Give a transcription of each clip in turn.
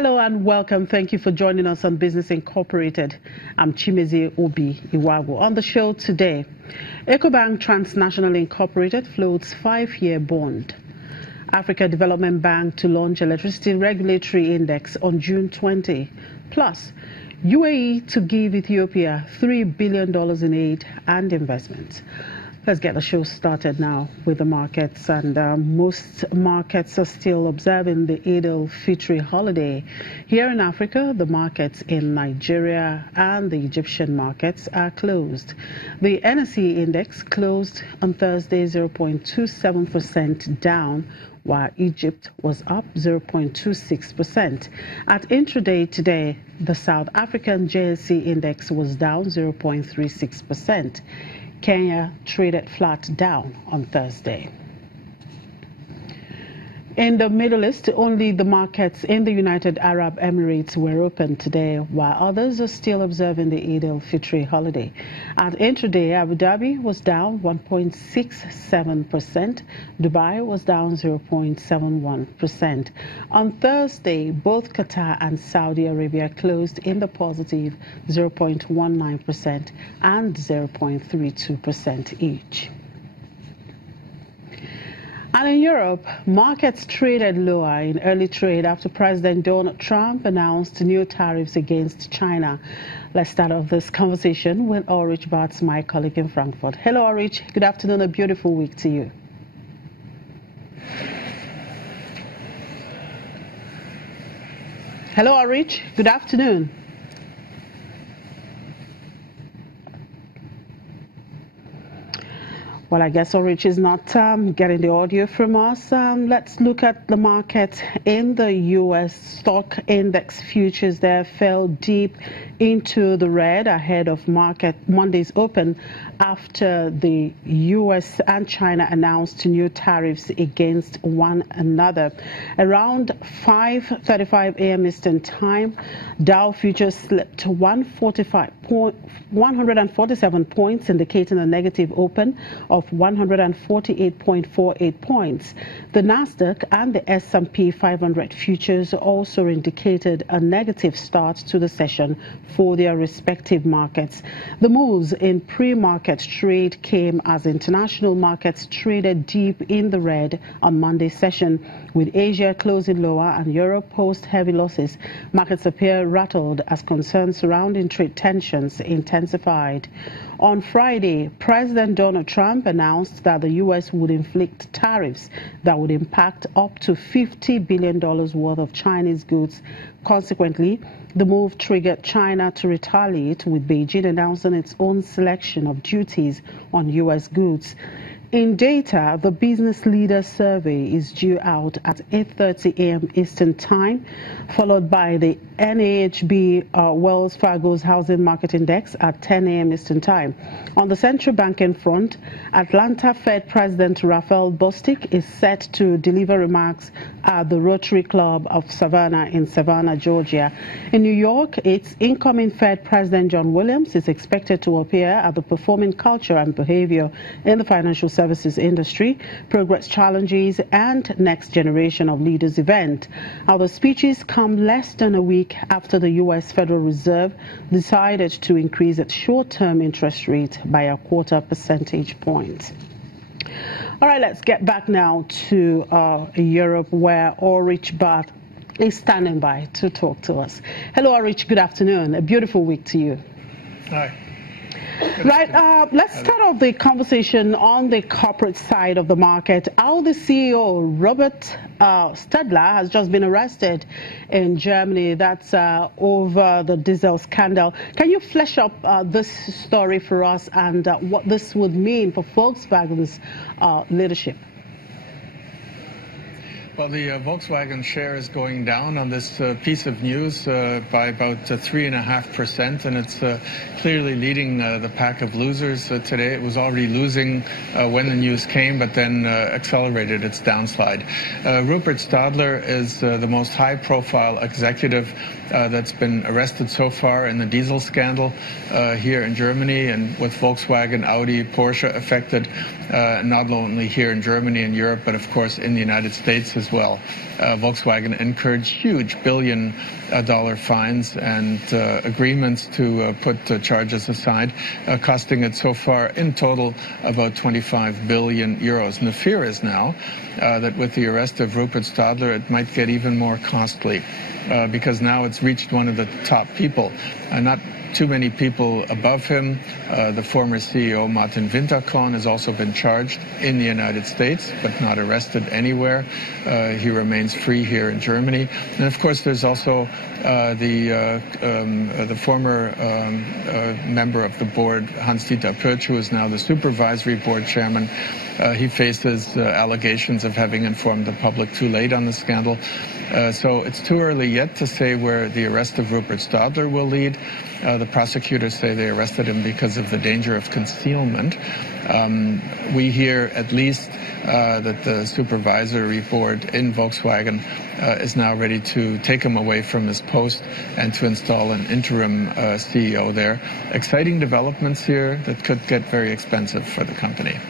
Hello and welcome. Thank you for joining us on Business Incorporated. I'm Chimezi Obi Iwago. On the show today, EcoBank Transnational Incorporated floats 5-year bond. Africa Development Bank to launch electricity regulatory index on June 20. Plus, UAE to give Ethiopia $3 billion in aid and investments. Let's get the show started now with the markets, and most markets are still observing the Eid al-Fitr holiday. Here in Africa, the markets in Nigeria and the Egyptian markets are closed. The NSE index closed on Thursday 0.27% down, while Egypt was up 0.26%. At intraday today, the South African JSE index was down 0.36%. Kenya traded flat down on Thursday. In the Middle East, only the markets in the United Arab Emirates were open today, while others are still observing the Eid al-Fitr holiday. At intraday, Abu Dhabi was down 1.67%. Dubai was down 0.71%. On Thursday, both Qatar and Saudi Arabia closed in the positive 0.19% and 0.32% each. And in Europe, markets traded lower in early trade after President Donald Trump announced new tariffs against China. Let's start off this conversation with Ulrich Bartz, my colleague in Frankfurt. Hello, Ulrich. Good afternoon. A beautiful week to you. Hello, Ulrich. Good afternoon. Well, I guess Ulrich is not getting the audio from us. Let's look at the market in the U.S. stock index futures. There fell deep into the red ahead of Monday's open after the U.S. and China announced new tariffs against one another. Around 5:35 a.m. Eastern Time, Dow futures slipped 147 points, indicating a negative open of 148.48 points. The Nasdaq and the S&P 500 futures also indicated a negative start to the session for their respective markets. The moves in pre-market trade came as international markets traded deep in the red on Monday's session, with Asia closing lower and Europe post heavy losses. Markets appear rattled as concerns surrounding trade tensions intensified. On Friday, President Donald Trump announced that the U.S. would inflict tariffs that would impact up to $50 billion worth of Chinese goods. Consequently, the move triggered China to retaliate, with Beijing announcing its own selection of duties on U.S. goods. In data, the Business Leader Survey is due out at 8:30 a.m. Eastern Time, followed by the NAHB Wells Fargo's Housing Market Index at 10 a.m. Eastern Time. On the central banking front, Atlanta Fed President Raphael Bostic is set to deliver remarks at the Rotary Club of Savannah in Savannah, Georgia. In New York, its incoming Fed President John Williams is expected to appear at the Performing Culture and Behavior in the Financial Services Industry, Progress Challenges and Next Generation of Leaders event. The speeches come less than a week after the U.S. Federal Reserve decided to increase its short-term interest rate by a 1/4 percentage point. All right, let's get back now to Europe, where Ulrich Bartz is standing by to talk to us. Hello, Ulrich. Good afternoon. A beautiful week to you. Hi. Right, let's start off the conversation on the corporate side of the market. Audi CEO Robert Stadler has just been arrested in Germany. That's over the diesel scandal. Can you flesh up this story for us and what this would mean for Volkswagen's leadership? Well, the Volkswagen share is going down on this piece of news by about 3.5%, and it's clearly leading the pack of losers today. It was already losing when the news came, but then accelerated its downslide. Rupert Stadler is the most high-profile executive that's been arrested so far in the diesel scandal here in Germany, and with Volkswagen, Audi, Porsche affected, not only here in Germany and Europe, but of course in the United States as as well. Volkswagen incurred huge billion-dollar fines and agreements to put charges aside, costing it so far in total about 25 billion euros. And the fear is now that with the arrest of Rupert Stadler, it might get even more costly because now it's reached one of the top people, not too many people above him. The former CEO, Martin Winterkorn, has also been charged in the United States, but not arrested anywhere. He remains free here in Germany. And of course, there's also the former member of the board, Hans-Dieter Pötsch, who is now the supervisory board chairman. He faces allegations of having informed the public too late on the scandal. So it's too early yet to say where the arrest of Rupert Stadler will lead. The prosecutors say they arrested him because of the danger of concealment. We hear at least that the supervisory board in Volkswagen is now ready to take him away from his post and to install an interim CEO there. Exciting developments here that could get very expensive for the company.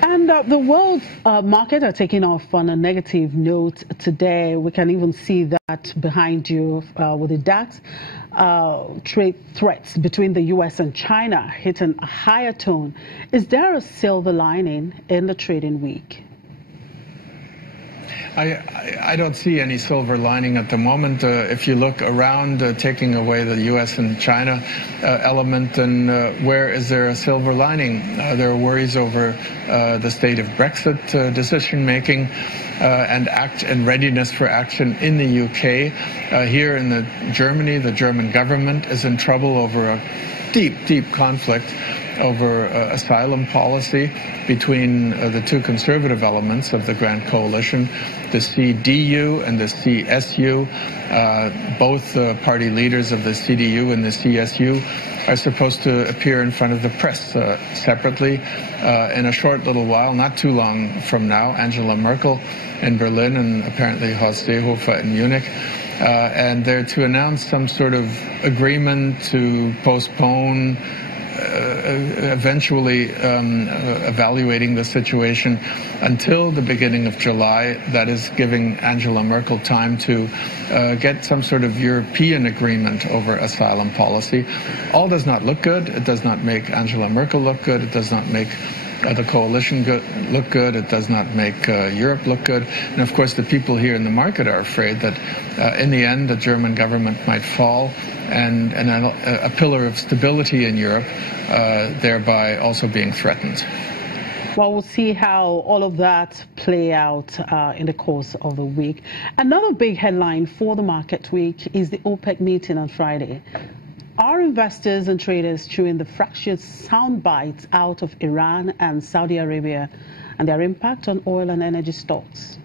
And the world market are taking off on a negative note today. We can even see that behind you with the DAX. Trade threats between the U.S. and China hitting a higher tone. Is there a silver lining in the trading week? I don't see any silver lining at the moment. If you look around, taking away the U.S. and China element, then where is there a silver lining? There are worries over the state of Brexit decision-making and readiness for action in the UK. Here in Germany, the German government is in trouble over a deep conflict over asylum policy between the two conservative elements of the Grand Coalition, the CDU and the CSU. Both party leaders of the CDU and the CSU are supposed to appear in front of the press separately in a short little while, not too long from now. Angela Merkel in Berlin and apparently Horst Seehofer in Munich. And they're to announce some sort of agreement to postpone eventually evaluating the situation until the beginning of July. That is giving Angela Merkel time to get some sort of European agreement over asylum policy. All does not look good. It does not make Angela Merkel look good. It does not make the coalition look good. It does not make Europe look good. And of course, the people here in the market are afraid that in the end, the German government might fall and a pillar of stability in Europe, thereby also being threatened. Well, we'll see how all of that play out in the course of the week. Another big headline for the market week is the OPEC meeting on Friday. Are investors and traders chewing the fractious sound bites out of Iran and Saudi Arabia and their impact on oil and energy stocks?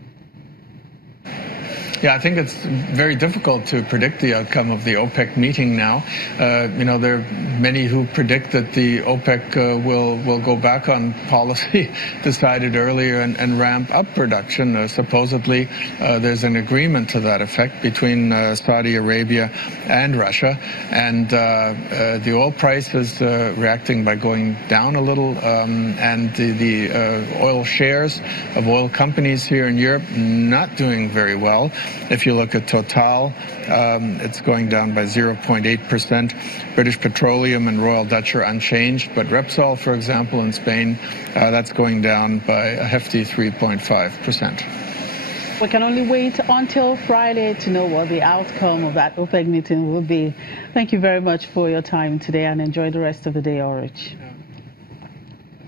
Yeah, I think it's very difficult to predict the outcome of the OPEC meeting now. There are many who predict that the OPEC will go back on policy decided earlier and ramp up production. Supposedly, there's an agreement to that effect between Saudi Arabia and Russia. And the oil price is reacting by going down a little. And the oil shares of oil companies here in Europe not doing very well. If you look at Total, it's going down by 0.8%. British Petroleum and Royal Dutch are unchanged, but Repsol, for example, in Spain, that's going down by a hefty 3.5%. We can only wait until Friday to know what the outcome of that OPEC meeting will be. Thank you very much for your time today and enjoy the rest of the day, Ulrich.